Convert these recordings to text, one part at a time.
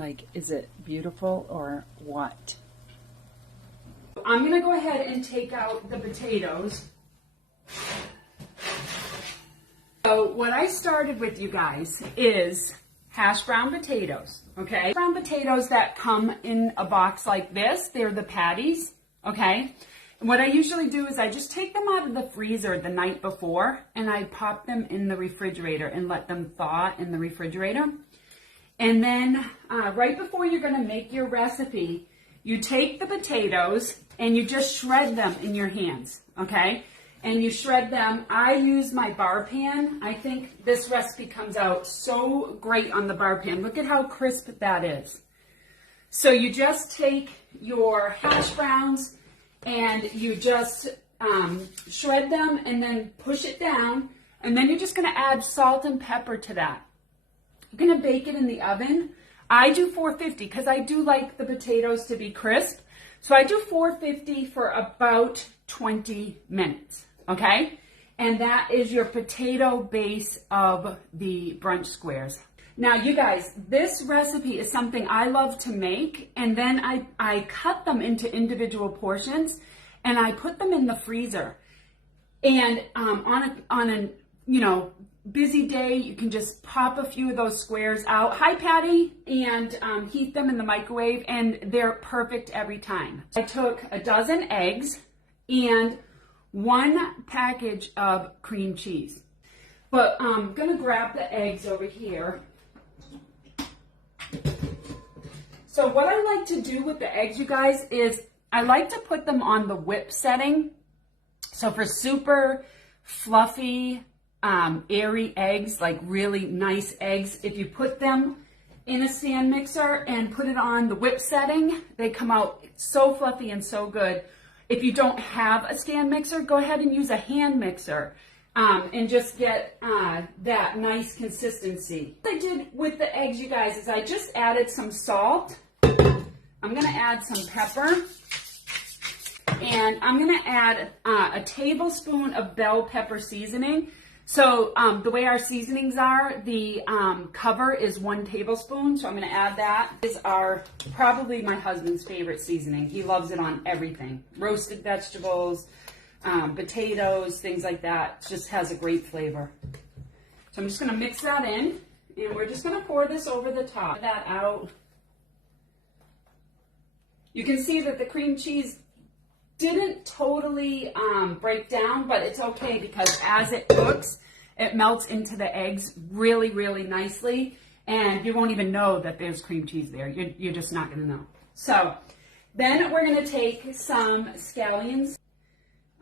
Like, is it beautiful or what? I'm gonna go ahead and take out the potatoes. So what I started with, you guys, is hash brown potatoes, okay? Brown potatoes that come in a box like this, they're the patties, okay? And what I usually do is I just take them out of the freezer the night before and I pop them in the refrigerator and let them thaw in the refrigerator. And then right before you're gonna make your recipe, you take the potatoes and you just shred them in your hands, okay? And you shred them. I use my bar pan. I think this recipe comes out so great on the bar pan. Look at how crisp that is. So you just take your hash browns and you just shred them and then push it down. And then you're just gonna add salt and pepper to that. You're gonna bake it in the oven. I do 450 because I do like the potatoes to be crisp. So I do 450 for about 20 minutes. Okay, and that is your potato base of the brunch squares. Now, you guys, this recipe is something I love to make, and then I cut them into individual portions, and I put them in the freezer. And on a busy day, you can just pop a few of those squares out. Hi, Patty, and heat them in the microwave, and they're perfect every time. I took a dozen eggs and 1 package of cream cheese. But I'm gonna grab the eggs over here. So what I like to do with the eggs, you guys, is I like to put them on the whip setting. So for super fluffy, airy eggs, like really nice eggs, if you put them in a stand mixer and put it on the whip setting, they come out so fluffy and so good. If you don't have a stand mixer, go ahead and use a hand mixer and just get that nice consistency. What I did with the eggs, you guys, is I just added some salt. I'm gonna add some pepper. And I'm gonna add a tablespoon of bell pepper seasoning. So the way our seasonings are, the cover is 1 tablespoon, so I'm gonna add that. This is probably my husband's favorite seasoning. He loves it on everything. Roasted vegetables, potatoes, things like that. It just has a great flavor. So I'm just gonna mix that in, and we're just gonna pour this over the top. Get that out. You can see that the cream cheese didn't totally break down, but it's okay because as it cooks, it melts into the eggs really, really nicely, and you won't even know that there's cream cheese there. You're just not gonna know. So then we're gonna take some scallions,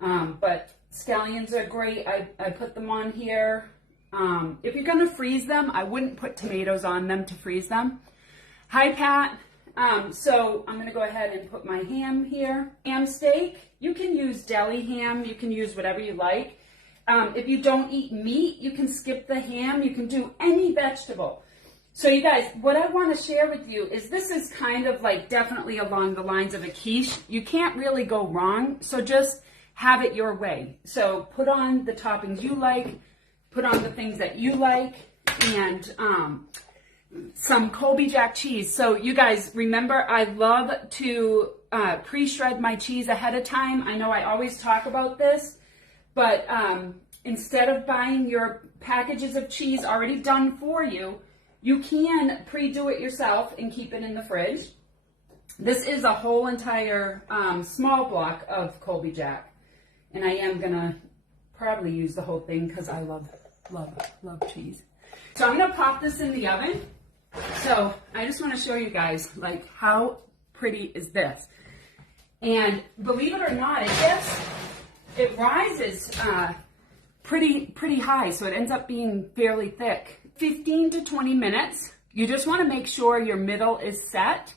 but scallions are great. I put them on here. If you're gonna freeze them, I wouldn't put tomatoes on them to freeze them. Hi, Pat. So I'm going to go ahead and put my ham here. Ham steak, you can use deli ham, you can use whatever you like. If you don't eat meat, you can skip the ham, you can do any vegetable. So you guys, what I want to share with you is this is kind of like definitely along the lines of a quiche. You can't really go wrong, so just have it your way. So put on the toppings you like, put on the things that you like, and some Colby Jack cheese. So you guys remember, I love to pre-shred my cheese ahead of time. I know I always talk about this, but instead of buying your packages of cheese already done for you, you can pre-do it yourself and keep it in the fridge. This is a whole entire small block of Colby Jack, and I am gonna probably use the whole thing because I love cheese. So I'm gonna pop this in the oven. So I just want to show you guys, like, how pretty is this? And believe it or not, it rises pretty high, so it ends up being fairly thick. 15 to 20 minutes. You just want to make sure your middle is set.